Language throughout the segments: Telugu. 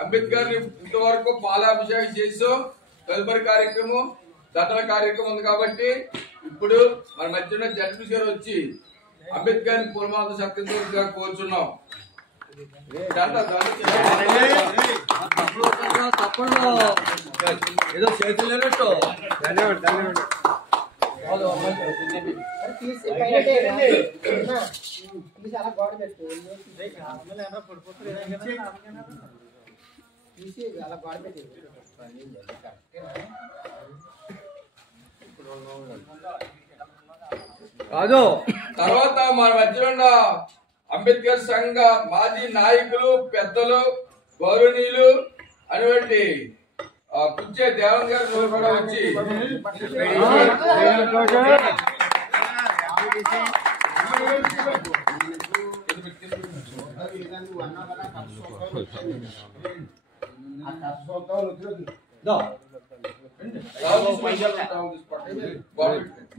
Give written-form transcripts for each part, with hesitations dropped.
అంబేద్కర్ ఇంతవరకు పాలాభిషేకం చేసాం. తదుపరి కార్యక్రమం దత్తల కార్యక్రమం ఉంది కాబట్టి ఇప్పుడు మన మధ్యన జడ్పీసీ గారు వచ్చి అంబేద్కర్ పూర్వమాత సత్యంగా కోరుచున్నాం. ఏదో చేతులు కాదు. తర్వాత మన మధ్యలో ఉన్న అంబేద్కర్ సంఘ మాజీ నాయకులు, పెద్దలు, గౌరవనీయులు అనేటువంటి కుచ్చే దేవన్ గారు కూడా వచ్చి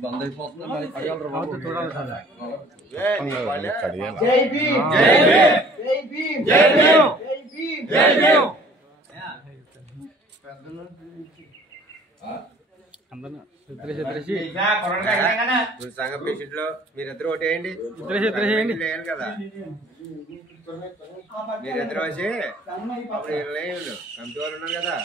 బంద్ అయిపోతుంది. సంఘ పేషెంట్ లో మీరిద్దరు ఓటేయండి కదా. మీరిద్దరు వచ్చి అప్పుడు కమిటీ వాళ్ళు ఉన్నారు కదా.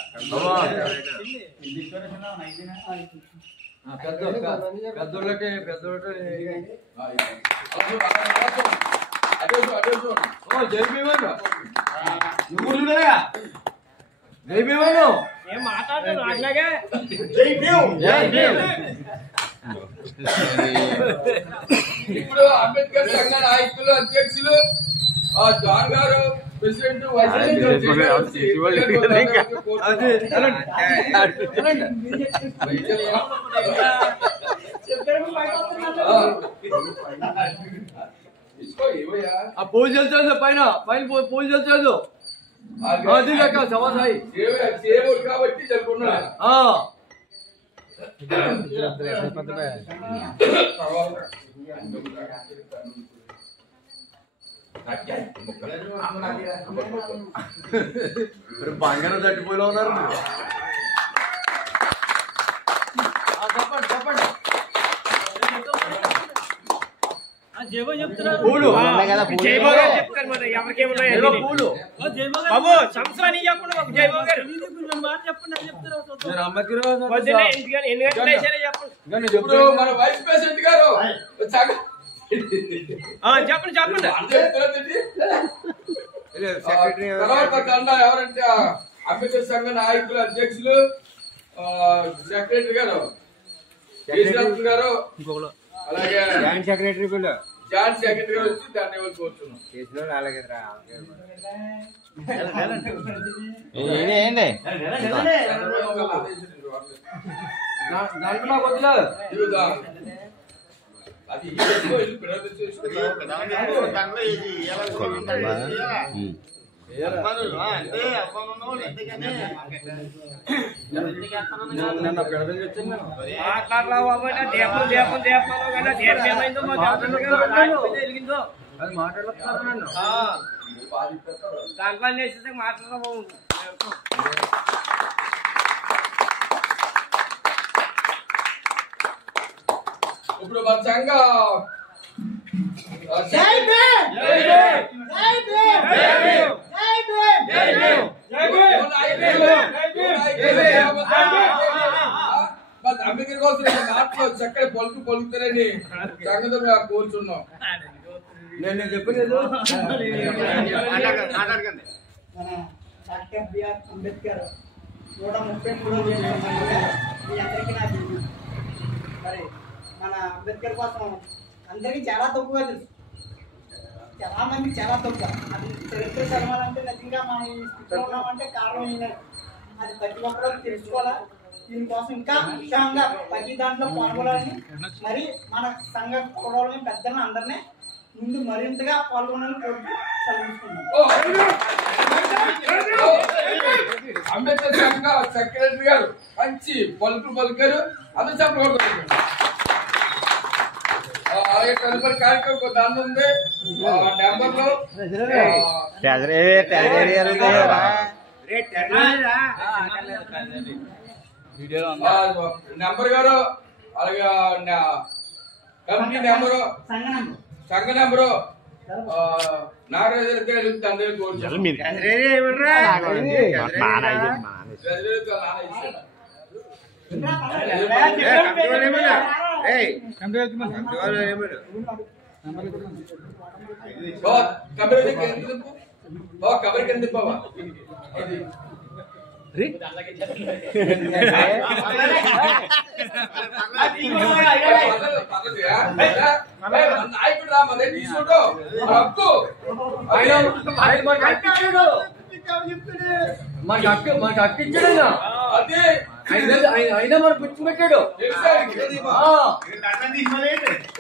పెద్దోళ్ళకి జై భీమను జై భీమను ఏం మాట్లాడతారు అట్లాగే. ఇప్పుడు అంబేద్కర్ సంఘ నాయకులు, అధ్యక్షులు జాన్ గారు, ప్రెసిడెంట్, వైస్ పూజ చేస్తాడు పైన పూజ చేస్తాడు సమాసాయి కాబట్టి జరుపుకున్నాడు. బంగారం తట్టిపోయిలో ఉన్నారు. చెప్పండి చెప్పండి. పూలు పూలు బాబు సంవత్సరాన్ని చెప్పండి. జయబాబు గారు ఇప్పుడు మన వైస్ ప్రెసిడెంట్ గారు చెప్పండి చెప్పండి. తర్వాత కన్నా ఎవరంటే అంబేద్కర్ సంఘ నాయకులు, అధ్యక్షులు, సెక్రటరీ గారు గారు, అలాగే జాయింట్ సెక్రటరీ జాయింట్ సెక్రటరీ గారు వచ్చి దాన్ని ఇవ్వాలి కోరుతున్నాం. చేసిన అలాగే దాంట్లో నాకు వద్దులేదు. అది నన్ను పెడదని చెప్తాను. అది మాట్లాడలేదు నన్ను దాంట్లో వేసేసి మాట్లాడడం బాగుంది. ఇప్పుడు మన సంఘ అంబేద్కర్ కోసం నాట్లో చక్కగా పలుకుతారని సంగతి కోరుచున్నాం. నేను చెప్పలేదు. మన డాక్టర్ బిఆర్ అంబేద్కర్ 133వ మీ అందరికీ నాకు మరి మన అంబేద్కర్ కోసం అందరికీ చాలా తక్కువగా తెలుసు. చాలా మంది చాలా తక్కువ. అది చరిత్ర చదవాలంటే నిజంగా మనం ఈ స్థితిలో ఉన్నామంటే కారణం ఏంటంటే అది ప్రతి ఒక్కరు తెలుసుకోవాలా. దీనికోసం ఇంకా ఉత్సాహంగా ప్రతి దాంట్లో పాల్గొనాలని మరి మన సంఘ కుటుంబాలని పెద్దలను అందరినీ ముందు మరింతగా పాల్గొనాలని కోరుతూ సెలవుస్తున్నాం. అంబేద్కర్ సంఘ సెక్రటరీ గారు మంచి పలుకారు. అందరూ చెప్పకూడదు. అలాగే తదుపరి కార్యక్రమం కొంత దాని ఉంది. నెంబర్లో నెంబర్ గారు అలాగే కమిటీ నెంబరు సంఘ నెంబరు నాగరాజు గారు తండ్రి కోరుచారు కబర్ కింద బాబా నాయకుడు రా మరి తీసుకుంటూ హక్కు మనకి హక్కు ఇచ్చాడు అదే అయినా మనకు పిచ్చిపెట్టాడు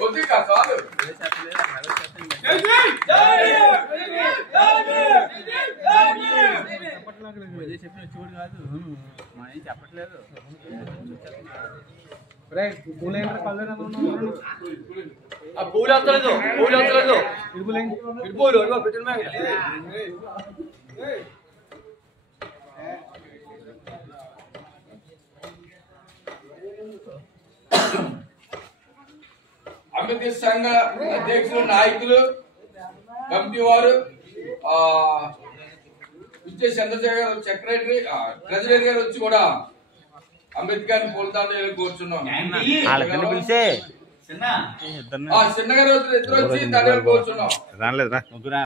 వద్దు కాదు చెప్పట్లేదు పూలు వస్తలేదు ఇడుపులు పెట్టిన అంబేద్కర్ సంఘ అధ్యక్షులు నాయకులు కమిటీ వారు విజయ చంద్రశేఖర్ గారు సెక్రటరీ ట్రెజరీ గారు వచ్చి కూడా అంబేద్కర్ పూలతాండ కూర్చున్నాం చిన్నగారు ఇద్దరు వచ్చి తండ్రి కూర్చున్నాం